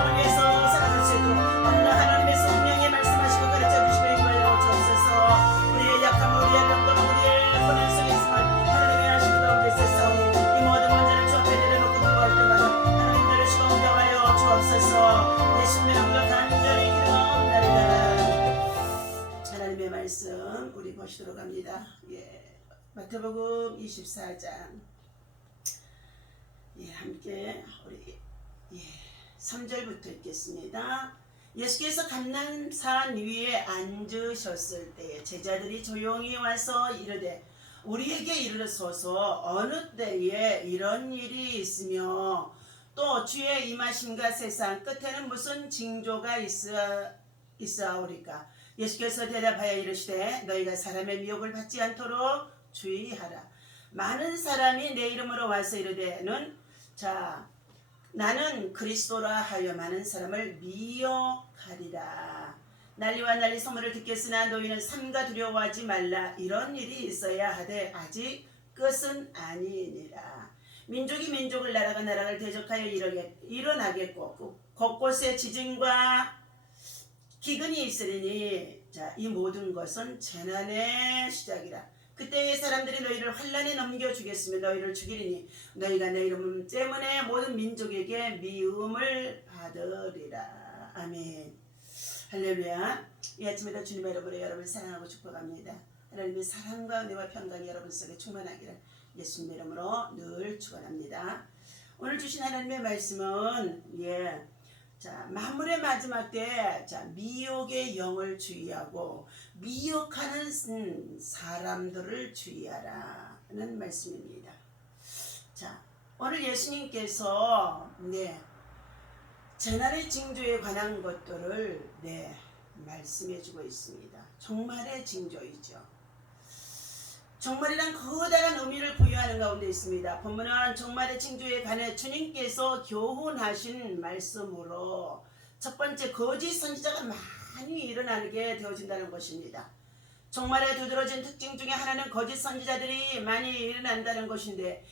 마음을 위해서 살아갈 수 있도록 오늘 하나님의 성령에 말씀하시고 가르쳐 주시며 인도하여 주옵소서. 우리의 약함, 우리의 병동, 우리의 혼연 속에 있음을 하나님의 하시는 가운데 있사오니 이 모든 문제를 주 앞에 내려놓고 기도할 때마다 하나님 들으시고 응답하여 주옵소서. 예수님의 이름으로 간절히 기도합니다. 하나님의 말씀 우리 보시도록 합니다. 마태복음 24장 함께 우리 3절부터 읽겠습니다. 예수께서 감람산 위에 앉으셨을 때에 제자들이 조용히 와서 이르되 우리에게 이르소서 어느 때에 이런 일이 있으며 또 주의 임하심과 세상 끝에는 무슨 징조가 있사오리까. 예수께서 대답하여 이르시되 너희가 사람의 미혹을 받지 않도록 주의하라. 많은 사람이 내 이름으로 와서 이르되는 나는 그리스도라 하여 많은 사람을 미혹하리라. 난리와 난리 소문을 듣겠으나 너희는 삼가 두려워하지 말라. 이런 일이 있어야 하되 아직 끝은 아니니라. 민족이 민족을 나라가 나라를 대적하여 일어나겠고 곳곳에 지진과 기근이 있으리니 이 모든 것은 재난의 시작이라. 그때의 사람들이 너희를 환난에 넘겨주겠으며 너희를 죽이리니 너희가 내 이름 때문에 모든 민족에게 미움을 받으리라. 아멘. 할렐루야. 이 아침에도 주님의 이름으로 여러분을 사랑하고 축복합니다. 하나님의 사랑과 은혜와 평강이 여러분 속에 충만하기를 예수님의 이름으로 늘 축원합니다. 오늘 주신 하나님의 말씀은 만물의 마지막 때 미혹의 영을 주의하고 미혹하는 사람들을 주의하라는 말씀입니다. 오늘 예수님께서 재난의 징조에 관한 것들을 말씀해 주고 있습니다. 종말의 징조이죠. 종말이란 커다란 의미를 부여하는 가운데 있습니다. 본문은 종말의 징조에 관해 주님께서 교훈하신 말씀으로 첫 번째 거짓 선지자가 많이 일어나게 되어진다는 것입니다. 종말에 두드러진 특징 중에 하나는 거짓 선지자들이 많이 일어난다는 것인데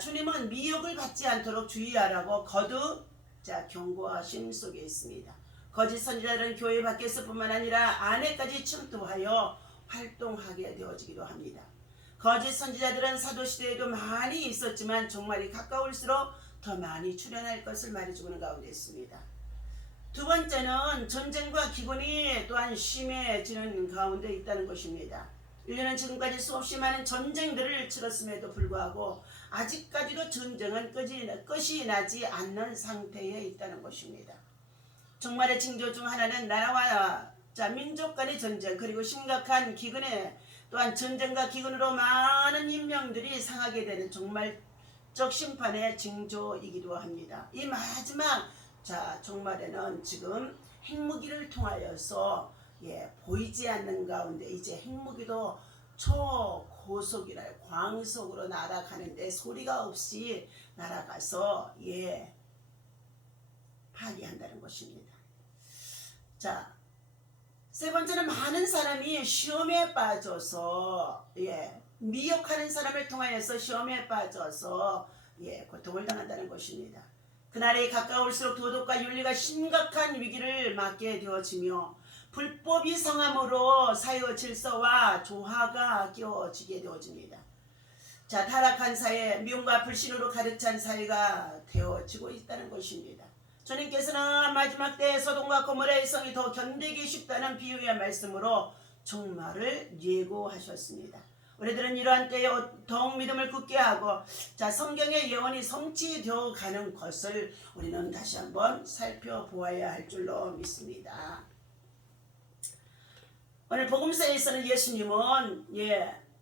주님은 미혹을 받지 않도록 주의하라고 거듭 경고하심 속에 있습니다. 거짓 선지자들은 교회 밖에서 뿐만 아니라 안에까지 침투하여 활동하게 되어지기도 합니다. 거짓 선지자들은 사도시대에도 많이 있었지만 종말이 가까울수록 더 많이 출현할 것을 말해주는 가운데 있습니다. 두 번째는 전쟁과 기근이 또한 심해지는 가운데 있다는 것입니다. 인류는 지금까지 수없이 많은 전쟁들을 치렀음에도 불구하고 아직까지도 전쟁은 끝이 나지 않는 상태에 있다는 것입니다. 종말의 징조 중 하나는 나라와 민족 간의 전쟁, 그리고 심각한 기근에 또한 전쟁과 기근으로 많은 인명들이 상하게 되는 종말적 심판의 징조이기도 합니다. 이 마지막 종말에는 지금 핵무기를 통하여서 보이지 않는 가운데 이제 핵무기도 초고속이라 광속으로 날아가는데 소리가 없이 날아가서 파괴한다는 것입니다. 세 번째는 많은 사람이 시험에 빠져서 미혹하는 사람을 통하여서 시험에 빠져서 고통을 당한다는 것입니다. 그날이 가까울수록 도덕과 윤리가 심각한 위기를 맞게 되어지며 불법이 성함으로 사회 질서와 조화가 깨어지게 되어집니다. 타락한 사회, 미움과 불신으로 가득 찬 사회가 되어지고 있다는 것입니다. 주님께서는 마지막 때에 소돔과 고모라의 성이 더 견디기 쉽다는 비유의 말씀으로 종말을 예고하셨습니다. 우리들은 이러한 때에 더욱 믿음을 굳게 하고 성경의 예언이 성취되어 가는 것을 우리는 다시 한번 살펴보아야 할 줄로 믿습니다. 오늘 복음서에서는 예수님은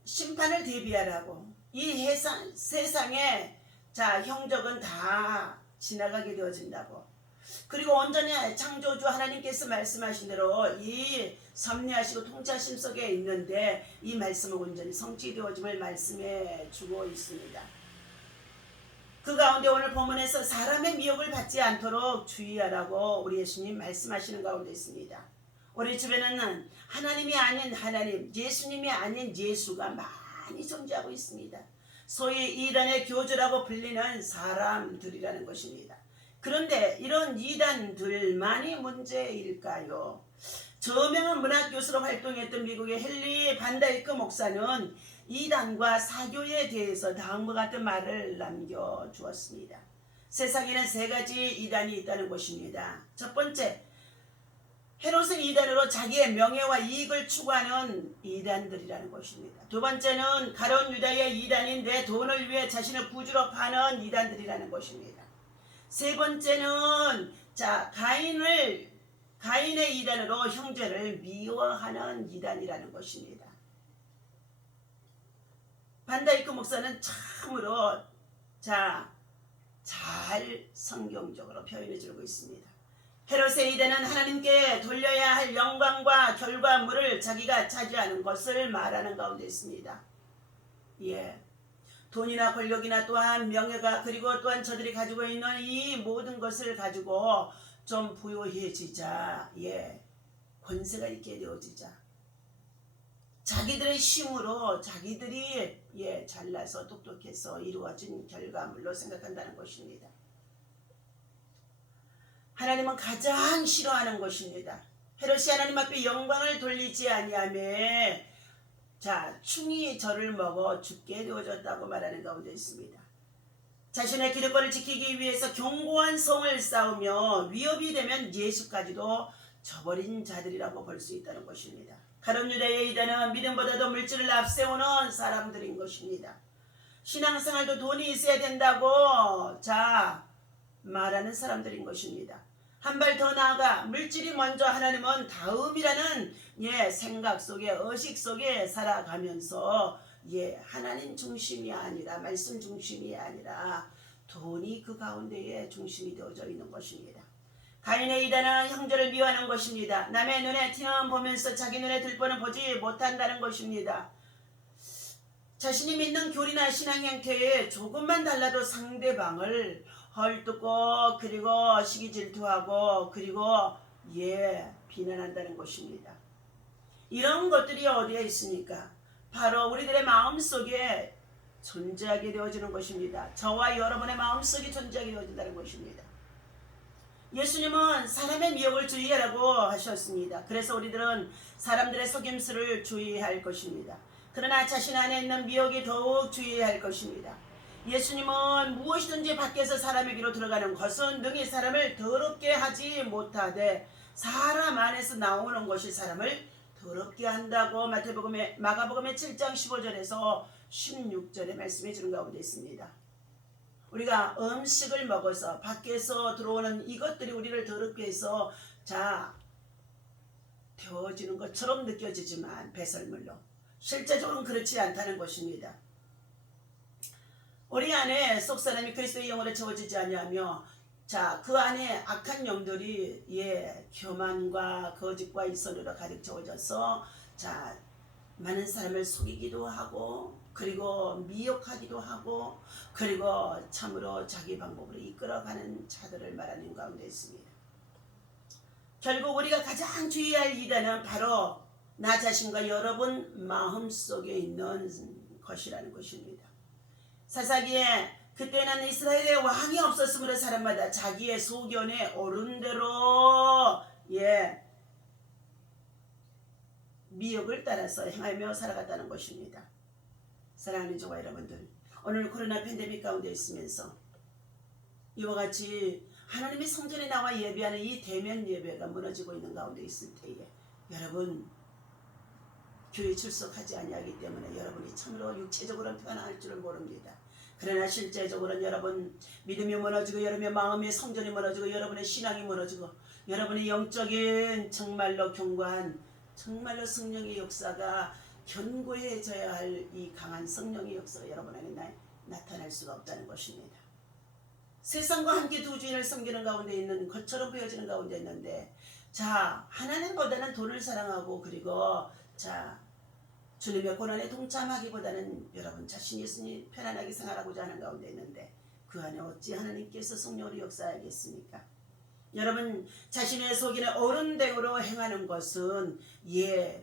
심판을 대비하라고 이 세상의 형적은 다 지나가게 되어진다고, 그리고 온전히 창조주 하나님께서 말씀하신 대로 이 섭리하시고 통치하심 속에 있는데 이 말씀은 온전히 성취되어짐을 말씀해 주고 있습니다. 그 가운데 오늘 본문에서 사람의 미혹을 받지 않도록 주의하라고 우리 예수님 말씀하시는 가운데 있습니다. 우리 주변에는 하나님이 아닌 하나님, 예수님이 아닌 예수가 많이 존재하고 있습니다. 소위 이단의 교주라고 불리는 사람들이라는 것입니다. 그런데 이런 이단들만이 문제일까요? 저명한 문학 교수로 활동했던 미국의 헨리 반다이크 목사는 이단과 사교에 대해서 다음과 같은 말을 남겨주었습니다. 세상에는 세 가지 이단이 있다는 것입니다. 첫 번째, 헤롯은 이단으로 자기의 명예와 이익을 추구하는 이단들이라는 것입니다. 두 번째는 가룟 유다의 이단인 내 돈을 위해 자신을 구주로 파는 이단들이라는 것입니다. 세 번째는 가인의 이단으로 형제를 미워하는 이단이라는 것입니다. 반다이크 목사는 참으로 잘 성경적으로 표현해 주고 있습니다. 헤롯의 이단은 하나님께 돌려야 할 영광과 결과물을 자기가 차지하는 것을 말하는 가운데 있습니다. 돈이나 권력이나 또한 명예가 그리고 또한 저들이 가지고 있는 이 모든 것을 가지고 좀 부유해지자, 권세가 있게 되어지자, 자기들의 힘으로 자기들이 잘나서 똑똑해서 이루어진 결과물로 생각한다는 것입니다. 하나님은 가장 싫어하는 것입니다. 헤롯이 하나님 앞에 영광을 돌리지 아니하며 충이 저를 먹어 죽게 되어졌다고 말하는 가운데 있습니다. 자신의 기득권을 지키기 위해서 견고한 성을 쌓으며 위협이 되면 예수까지도 저버린 자들이라고 볼 수 있다는 것입니다. 가룟 유다의 이단은 믿음보다도 물질을 앞세우는 사람들인 것입니다. 신앙생활도 돈이 있어야 된다고 말하는 사람들인 것입니다. 한 발 더 나아가 물질이 먼저 하나님은 다음이라는 생각 속에 의식 속에 살아가면서 하나님 중심이 아니라 말씀 중심이 아니라 돈이 그 가운데에 중심이 되어져 있는 것입니다. 가인의 이단은 형제를 미워하는 것입니다. 남의 눈에 티는 보면서 자기 눈에 들보는 보지 못한다는 것입니다. 자신이 믿는 교리나 신앙 형태에 조금만 달라도 상대방을 헐뜯고 그리고 시기 질투하고 그리고 비난한다는 것입니다. 이런 것들이 어디에 있습니까? 바로 우리들의 마음속에 존재하게 되어지는 것입니다. 저와 여러분의 마음속에 존재하게 되어진다는 것입니다. 예수님은 사람의 미혹을 주의하라고 하셨습니다. 그래서 우리들은 사람들의 속임수를 주의할 것입니다. 그러나 자신 안에 있는 미혹이 더욱 주의해야 할 것입니다. 예수님은 무엇이든지 밖에서 사람에게로 들어가는 것은 능히 사람을 더럽게 하지 못하되 사람 안에서 나오는 것이 사람을 더럽게 한다고 마가복음의 7장 15절에서 16절에 말씀해 주는 가운데 있습니다. 우리가 음식을 먹어서 밖에서 들어오는 이것들이 우리를 더럽게 해서 되어지는 것처럼 느껴지지만 배설물로 실제적으로는 그렇지 않다는 것입니다. 우리 안에 속사람이 그리스도의 영으로 채워지지 아니하며 그 안에 악한 영들이 교만과 거짓과 이선으로 가득 채워져서 많은 사람을 속이기도 하고 그리고 미혹하기도 하고 그리고 참으로 자기 방법으로 이끌어가는 자들을 말하는 가운데 있습니다. 결국 우리가 가장 주의할 이단은 바로 나 자신과 여러분 마음속에 있는 것이라는 것입니다. 사사기에 그때는 이스라엘에 왕이 없었으므로 사람마다 자기의 소견에 옳은 대로 미혹을 따라서 행하며 살아갔다는 것입니다. 사랑하는 저와 여러분들, 오늘 코로나 팬데믹 가운데 있으면서 이와 같이 하나님의 성전에 나와 예배하는 이 대면 예배가 무너지고 있는 가운데 있을 때에 여러분 교회 출석하지 아니하기 때문에 여러분이 참으로 육체적으로는 편안할 줄을 모릅니다. 그러나 실제적으로는 여러분 믿음이 무너지고 여러분의 마음의 성전이 무너지고 여러분의 신앙이 무너지고 여러분의 영적인 정말로 견고한 정말로 성령의 역사가 견고해져야 할 이 강한 성령의 역사가 여러분 안에 나타날 수가 없다는 것입니다. 세상과 함께 두 주인을 섬기는 가운데 있는 것처럼 보여지는 가운데 있는데 하나님보다는 돈을 사랑하고 그리고 주님의 고난에 동참하기보다는 여러분 자신이 있으니 편안하게 생활하고자 하는 가운데 있는데 그 안에 어찌 하나님께서 성령으로 역사하겠습니까? 여러분 자신의 속인에 옳은 대로 행하는 것은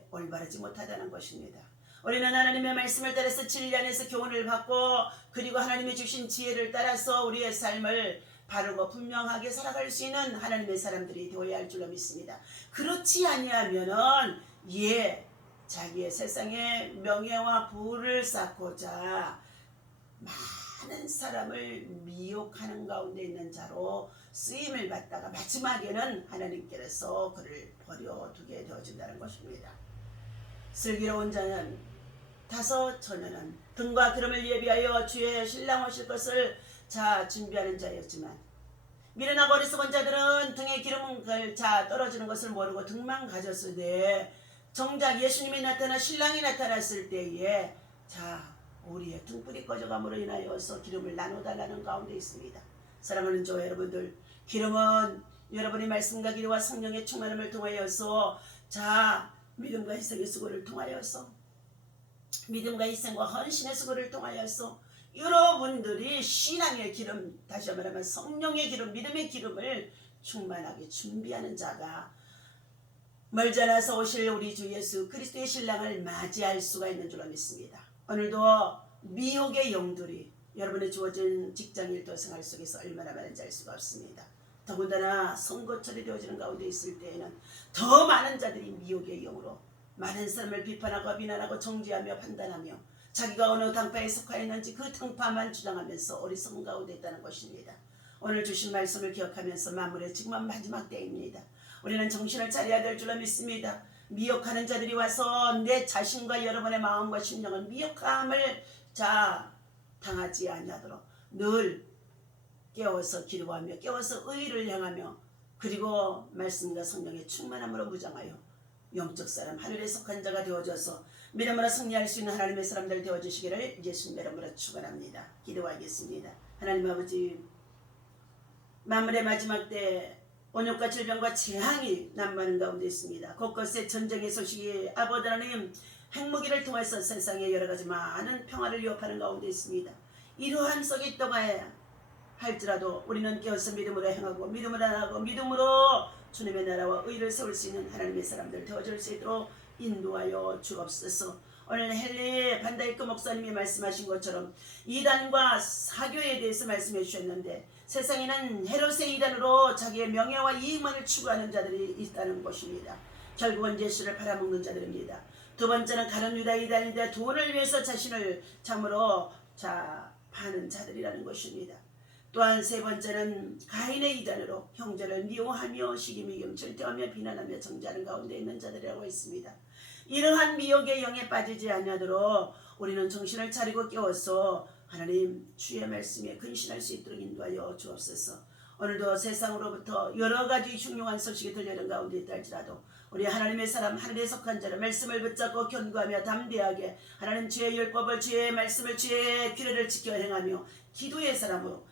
올바르지 못하다는 것입니다. 우리는 하나님의 말씀을 따라서 진리 안에서 교훈을 받고 그리고 하나님의 주신 지혜를 따라서 우리의 삶을 바르고 분명하게 살아갈 수 있는 하나님의 사람들이 되어야 할 줄로 믿습니다. 그렇지 아니하면은 자기의 세상의 명예와 부를 쌓고자 많은 사람을 미혹하는 가운데 있는 자로 쓰임을 받다가 마지막에는 하나님께서 그를 버려두게 되어진다는 것입니다. 슬기로운 자는 다섯 처녀는 등과 기름을 예비하여 주의 신랑 오실 것을 준비하는 자였지만 미련하고 어리석은 자들은 등에 기름을 떨어지는 것을 모르고 등만 가졌으되 정작 예수님이 나타나 신랑이 나타났을 때에 우리의 등불이 꺼져감으로 인하여서 기름을 나눠달라는 가운데 있습니다. 사랑하는 저 여러분들, 기름은 여러분의 말씀과 기도와 성령의 충만함을 통하여서 믿음과 희생의 수고를 통하여서 믿음과 희생과 헌신의 수고를 통하여서 여러분들이 신앙의 기름, 다시 말하면 성령의 기름, 믿음의 기름을 충만하게 준비하는 자가 멀지 않아서 오실 우리 주 예수 그리스도의 신랑을 맞이할 수가 있는 줄로 믿습니다. 오늘도 미혹의 영들이 여러분의 주어진 직장일도 생활 속에서 얼마나 많은지 알 수가 없습니다. 더군다나 선거철이 되어지는 가운데 있을 때에는 더 많은 자들이 미혹의 영으로 많은 사람을 비판하고 비난하고 정죄하며 판단하며 자기가 어느 당파에 속하였는지 그 당파만 주장하면서 어리석은 가운데 있다는 것입니다. 오늘 주신 말씀을 기억하면서 마무리의 지금 마지막 때입니다. 우리는 정신을 차려야 될 줄로 믿습니다. 미혹하는 자들이 와서 내 자신과 여러분의 마음과 심령을 미혹함을 당하지 아니하도록 늘 깨워서 기도하며 깨워서 의를 향하며 그리고 말씀과 성령의 충만함으로 무장하여 영적 사람 하늘에 속한 자가 되어져서 믿음으로 승리할 수 있는 하나님의 사람들 되어주시기를 예수님 이름으로 축원합니다. 기도하겠습니다. 하나님 아버지, 만물의 마지막 때 온역과 질병과 재앙이 난무하는 가운데 있습니다. 곳곳에 전쟁의 소식이 아버지 하나님 핵무기를 통해서 세상에 여러가지 많은 평화를 위협하는 가운데 있습니다. 이러한 속에 있다가 할지라도 우리는 깨어서 믿음으로 행하고 믿음으로 하고 믿음으로 주님의 나라와 의를 세울 수 있는 하나님의 사람들 되어줄 수 있도록 인도하여 주옵소서. 오늘 헨리 반다이크 목사님이 말씀하신 것처럼 이단과 사교에 대해서 말씀해 주셨는데 세상에는 헤롯의 이단으로 자기의 명예와 이익만을 추구하는 자들이 있다는 것입니다. 결국은 예수를 팔아먹는 자들입니다. 두 번째는 가룟 유다 이단인데 돈을 위해서 자신을 참으로 파는 자들이라는 것입니다. 또한 세 번째는 가인의 이단으로 형제를 미워하며 시기미경 절대하며 비난하며 정죄하는 가운데 있는 자들이라고 있습니다. 이러한 미혹의 영에 빠지지 아니하도록 우리는 정신을 차리고 깨워서 하나님 주의 말씀에 근신할 수 있도록 인도하여 주옵소서. 오늘도 세상으로부터 여러 가지 흉흉한 소식이 들려오는 가운데 있다 할지라도 우리 하나님의 사람 하늘에 속한 자를 말씀을 붙잡고 견고하며 담대하게 하나님 주의 율법을 주의 말씀을 주의 규례를 지켜 행하며 기도의 사람으로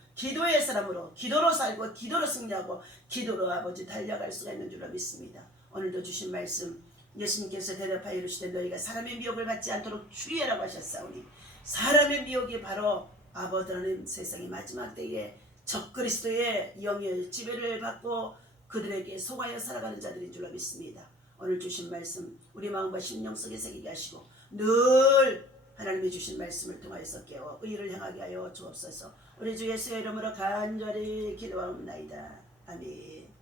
기도로 살고 기도로 승리하고 기도로 아버지 달려갈 수가 있는 줄로 믿습니다. 오늘도 주신 말씀 예수님께서 대답하여 이르시되 너희가 사람의 미혹을 받지 않도록 주의하라고 하셨사오니 사람의 미혹이 바로 아버지 하나님 세상의 마지막 때에 적그리스도의 영의 지배를 받고 그들에게 속하여 살아가는 자들인 줄로 믿습니다. 오늘 주신 말씀 우리 마음과 심령 속에 새기게 하시고 늘 하나님이 주신 말씀을 통하여서 깨워 의를 향하게 하여 주옵소서. 우리 주 예수의 이름으로 간절히 기도하옵나이다. 아멘.